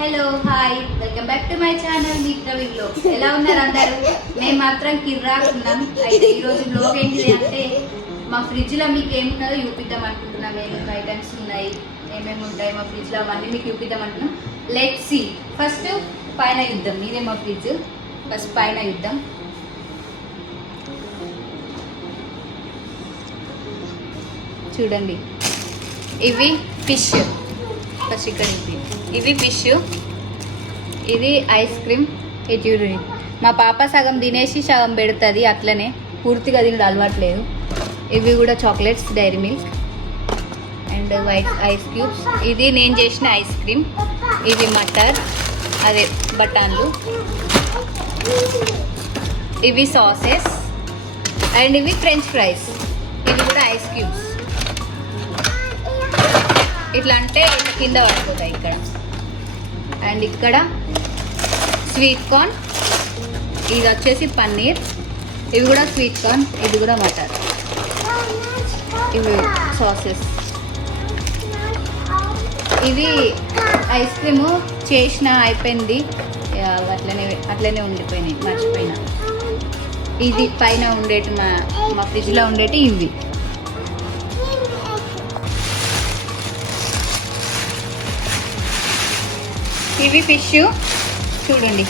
Hello hi welcome back to my channel మీ ప్రవీణ్లో. ఎలా ఉన్నారు అందరూ? మేము మాత్రం కిర్రాకున్నాం. అయితే ఈరోజు బ్లాగ్ ఏంటిది అంటే మా ఫ్రిడ్జ్లో మీకు ఏమున్నదో చూపిద్దాం అనుకుంటున్నాం. ఏమేమి ఐటమ్స్ ఉన్నాయి, ఏమేమి ఉంటాయి మా ఫ్రిడ్జ్లో, అవన్నీ మీకు చూపిద్దాం అనుకున్నాం. Let's see. ఫస్ట్ పైన యుద్ధం. ఇదే మా ఫ్రిడ్జ్. ఫస్ట్ పైన యుద్ధం. చూడండి, ఇవి ఫిష్. ఫస్ట్ ఇక్కడ ఇవి ఫిష్, ఇది ఐస్ క్రీమ్. ఇది చూడండి, మా పాప సగం తినేసి సగం పెడుతుంది, అట్లనే పూర్తిగా తినడం అలవాట్లేదు. ఇవి కూడా chocolates, dairy milk and white ice cubes. ఇది నేను చేసిన ఐస్ క్రీమ్. ఇది మటర్, అదే బఠాన్లు. ఇవి సాసెస్ అండ్ ఇవి ఫ్రెంచ్ ఫ్రైస్. ఇవి కూడా ఐస్ క్యూబ్స్. ఇట్లా అంటే ఇట్లా కింద పడిపోతాయి ఇక్కడ. అండ్ ఇక్కడ స్వీట్ కార్న్, ఇది వచ్చేసి పన్నీర్. ఇవి కూడా స్వీట్ కార్న్, ఇది కూడా మటర్. ఇవి సాసెస్. ఇది ఐస్ క్రీము చేసిన అయిపోయింది, అట్లనే ఉండిపోయినాయి, మర్చిపోయినా. ఇది పైన ఉండేటి మా ఫ్రిడ్జ్లో ఉండేటి ఇవి. ఇవి ఫిష్ చూడండి.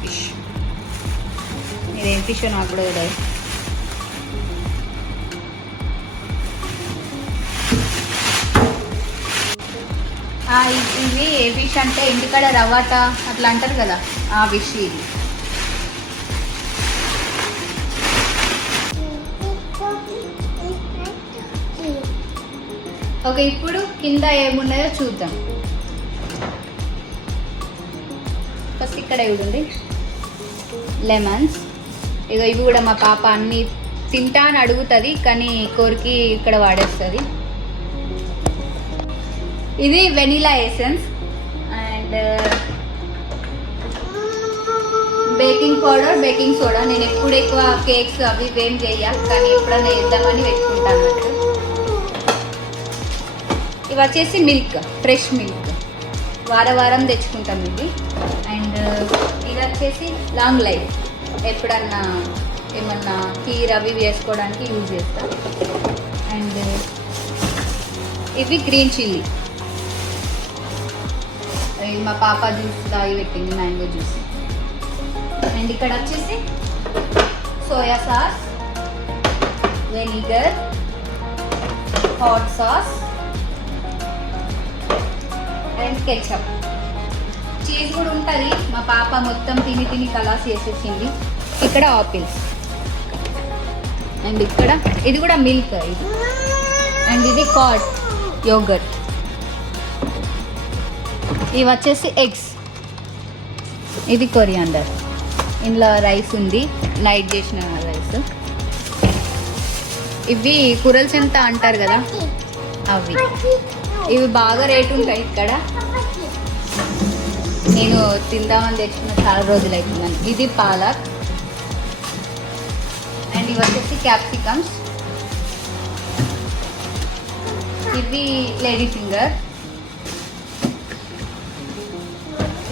ఫిష్, ఇదేం ఫిష్ నాకు కూడా తెలియదు. ఇవి ఏ ఫిష్ అంటే ఇంటికాడ రవాట అట్లా అంటారు కదా, ఆ ఫిష్ ఇది. ఓకే, ఇప్పుడు కింద ఏమున్నాయో చూద్దాం. ఫస్ట్ ఇక్కడ ఇవ్వండి లెమన్స్. ఇగో ఇవి కూడా మా పాప అన్ని తింటా అని అడుగుతుంది, కానీ కోరికి ఇక్కడ వాడేస్తుంది. ఇది vanilla essence and baking powder, baking soda. నేను ఎప్పుడు ఎక్కువ కేక్స్ అవి ఏం చేయ, కానీ ఎప్పుడైనా వేద్దామని పెట్టుకుంటాను అన్నట్టు. ఇవి వచ్చేసి మిల్క్, ఫ్రెష్ మిల్క్, వారం తెచ్చుకుంటాం ఇది. అండ్ ఇది వచ్చేసి లాంగ్ లైఫ్, ఎప్పుడన్నా ఏమన్నా కీర్ అవి వేసుకోవడానికి యూజ్ చేస్తాం. అండ్ ఇవి గ్రీన్ చిల్లీ. మా పాప జ్యూస్ తాగి పెట్టింది, మ్యాంగో జ్యూస్. అండ్ ఇక్కడ వచ్చేసి soya sauce, vinegar, hot sauce and ketchup. Cheese కూడా ఉంటుంది. మా పాప మొత్తం తిని కలాస్ చేసేసింది. ఇక్కడ ఆపిల్స్. అండ్ ఇక్కడ ఇది కూడా మిల్క్ ఇది. అండ్ ఇది కార్డ్ యోగర్ట్. ఇవి వచ్చేసి ఎగ్స్. ఇది కొరియాండర్. ఇందులో రైస్ ఉంది, నైట్ చేసిన రైస్. ఇవి కురల్చెంత అంటారు కదా, అవి. ఇవి బాగా రేటు ఉంటాయి ఇక్కడ. నేను తిందామని తెచ్చుకున్న చాలా రోజులు అవుతుందని. ఇది పాలక్. అండ్ ఇవి వచ్చేసి క్యాప్సికమ్స్. ఇవి లేడీ ఫింగర్.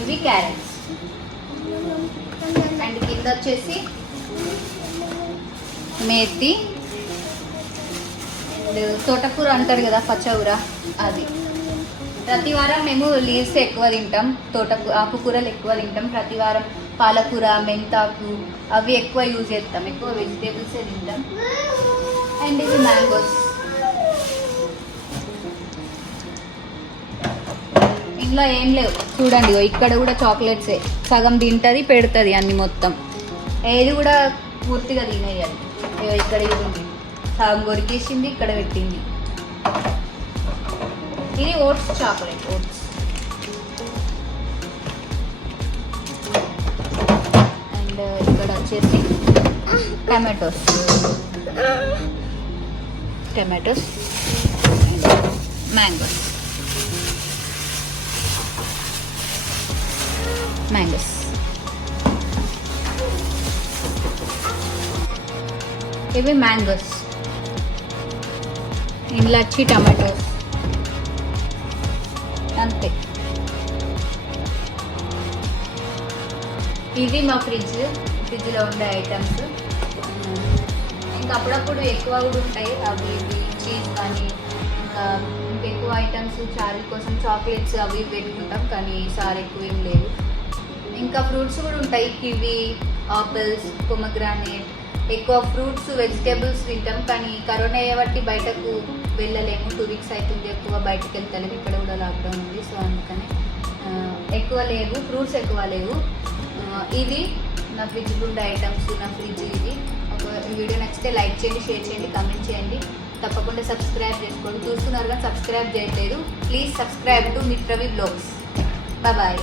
ఇవి క్యారెట్స్. అండ్ కింద వచ్చేసి మేతి, తోటకూర అంటారు కదా, పచ్చకూర, అది. ప్రతి వారం మేము లీవ్స్ ఎక్కువ తింటాం, ఆకుకూరలు ఎక్కువ తింటాం. ప్రతి వారం పాలకూర, మెంతాకు అవి ఎక్కువ యూజ్ చేస్తాం. ఎక్కువ వెజిటేబుల్సే తింటాం. అండ్ ఇవి మ్యాంగోస్. ఇంట్లో ఏం లేవు చూడండి. ఇక్కడ కూడా చాక్లెట్సే, సగం తింటుంది, పెడుతుంది అన్ని మొత్తం. ఏది కూడా పూర్తిగా తినేయాలి. ఇక్కడ ఇది సగం కొరికేసింది, ఇక్కడ పెట్టింది. ఇది ఓట్స్ చాక్లెట్, ఓట్స్. అండ్ ఇక్కడ వచ్చేసి టమాటోస్, మ్యాంగోస్. ఇవి మ్యాంగోస్, ఇందులో వచ్చి టమాటోస్, అంతే. ఇది మా ఫ్రిడ్జ్లో ఉండే ఐటమ్స్. ఇంకా అప్పుడప్పుడు ఎక్కువ కూడా ఉంటాయి, అవి ఇవి చీజ్ కానీ ఇంకా ఇంకెక్కువ ఐటమ్స్ చారీ కోసం చాక్లెట్స్ అవి పెట్టుకుంటాం, కానీ ఈసారి ఎక్కువ ఏం లేవు. ఇంకా ఫ్రూట్స్ కూడా ఉంటాయి, కివి, ఆపిల్స్, పొమగ్రానేట్. ఎక్కువ ఫ్రూట్స్ వెజిటేబుల్స్ తింటాం, కానీ కరోనా అయ్యేబట్టి బయటకు వెళ్ళలేము. 2 వీక్స్ అవుతుంది ఎక్కువ బయటకు వెళ్తలేము, ఇక్కడ కూడా లాక్డౌన్ ఉంది. సో అందుకని ఎక్కువ లేవు, ఫ్రూట్స్ ఎక్కువ లేవు. ఇది నా ఫ్రిడ్జ్లో ఉండే ఐటమ్స్, నా ఫ్రిడ్జ్ ఇది. ఒక వీడియో నచ్చితే లైక్ చేయండి, షేర్ చేయండి, కామెంట్ చేయండి. తప్పకుండా సబ్స్క్రైబ్ చేసుకోండి. చూస్తున్నారు కానీ సబ్స్క్రైబ్ చేయట్లేదు. Please subscribe to Mitravi blogs. Bye.